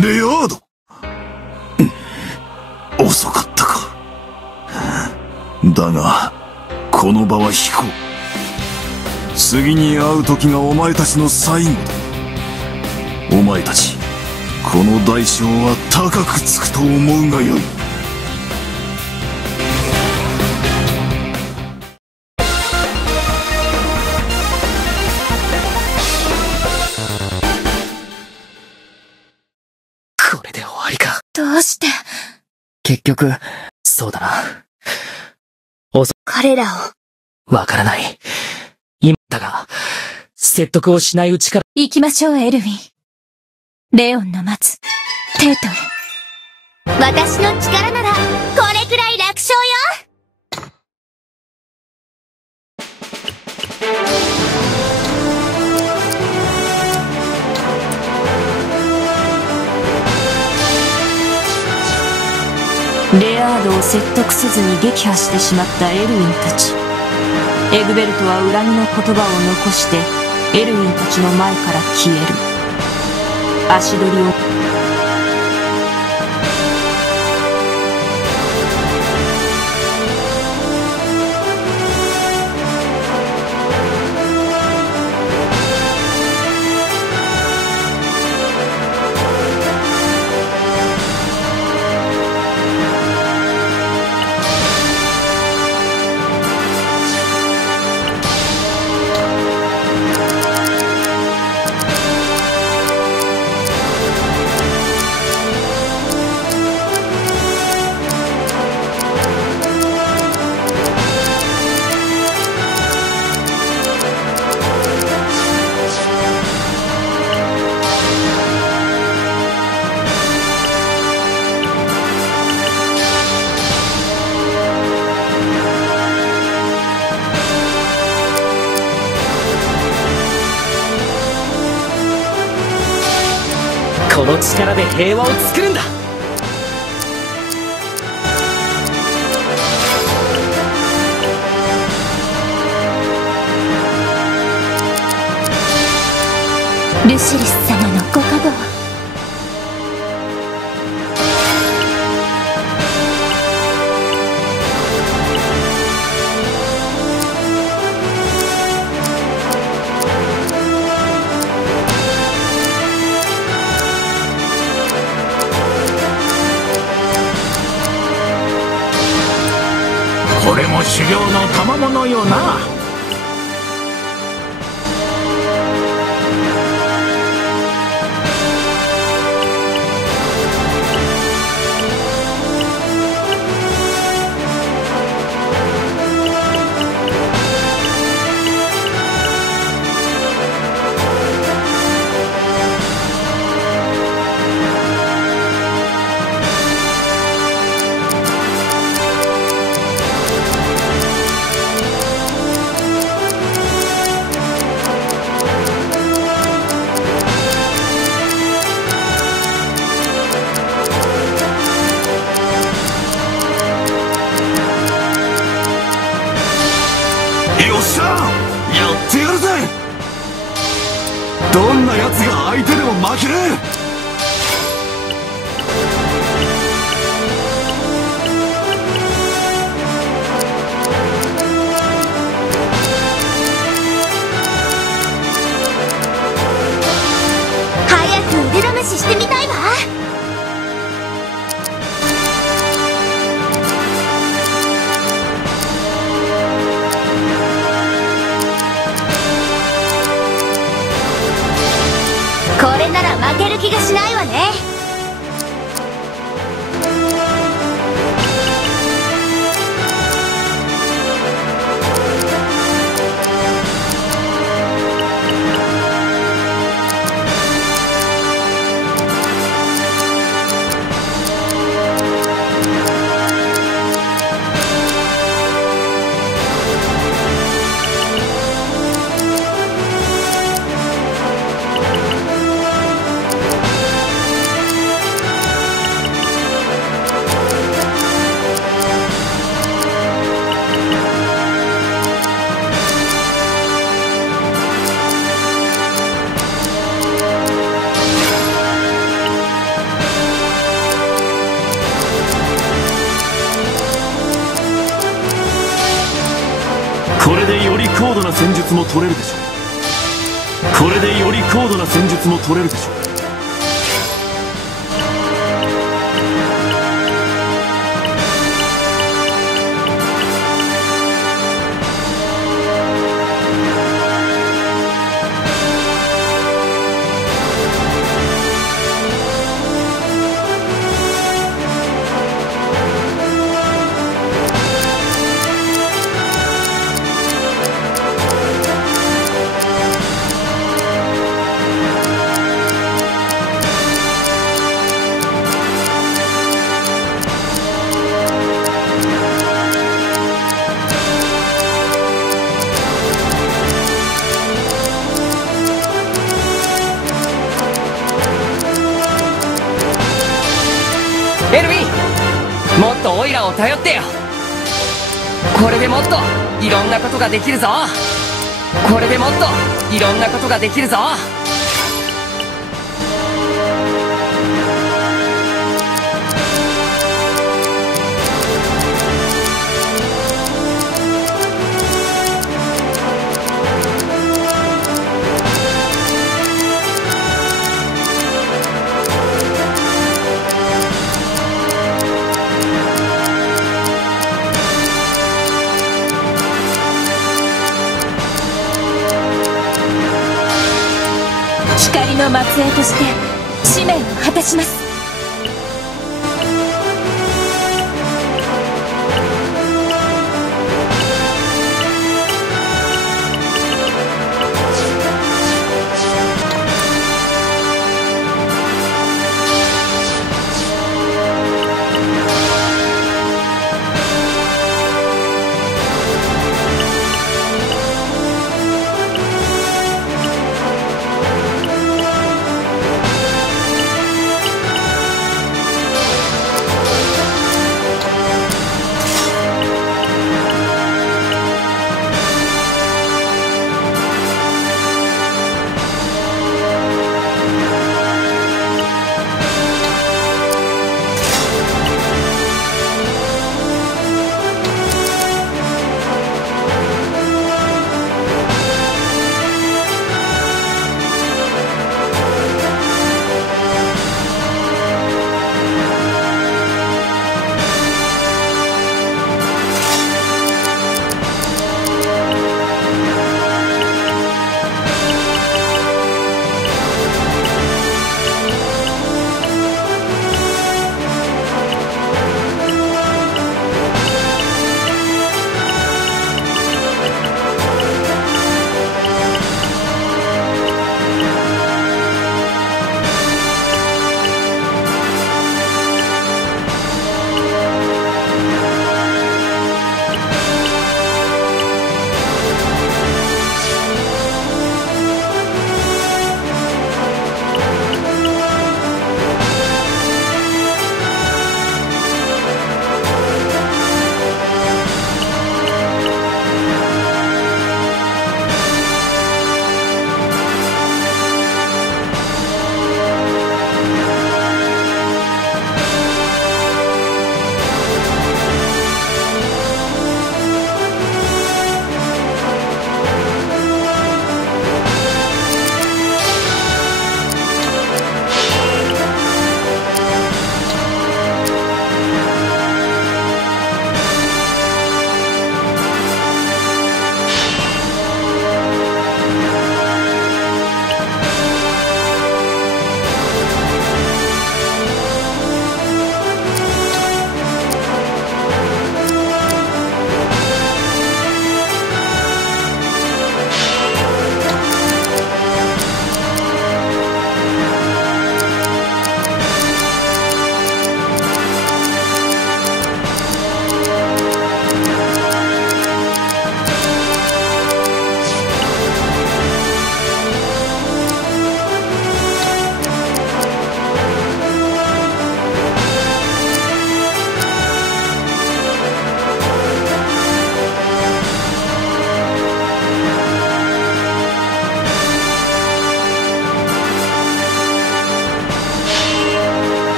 レアード。遅かったか。だが、この場は引こう。次に会う時がお前たちの最後だ。お前たち、この代償は高くつくと思うがよい。これで終わりか。どうして結局、そうだな。彼らを。わからない。今だが、説得をしないうちから。行きましょう、エルヴィン。レオンの待つ、テートへ。私の力なら、これくらい楽勝よ。レアードを説得せずに撃破してしまったエルウィンたち。エグベルトは恨みの言葉を残してエルウィンたちの前から消える。足取りをこの力で平和を作るんだ。ルシリス様のご加護を。これも修行の賜物よな。よっしゃ、やってやるぜ。どんな奴が相手でも負けねえ。早く腕試ししてみたいわ。これなら負ける気がしないわね。高度な戦術も取れるでしょう。これでより高度な戦術も取れるでしょう。エルヴィン、もっとオイラを頼ってよ。これでもっといろんなことができるぞ。これでもっといろんなことができるぞ。光の末裔として使命を果たします。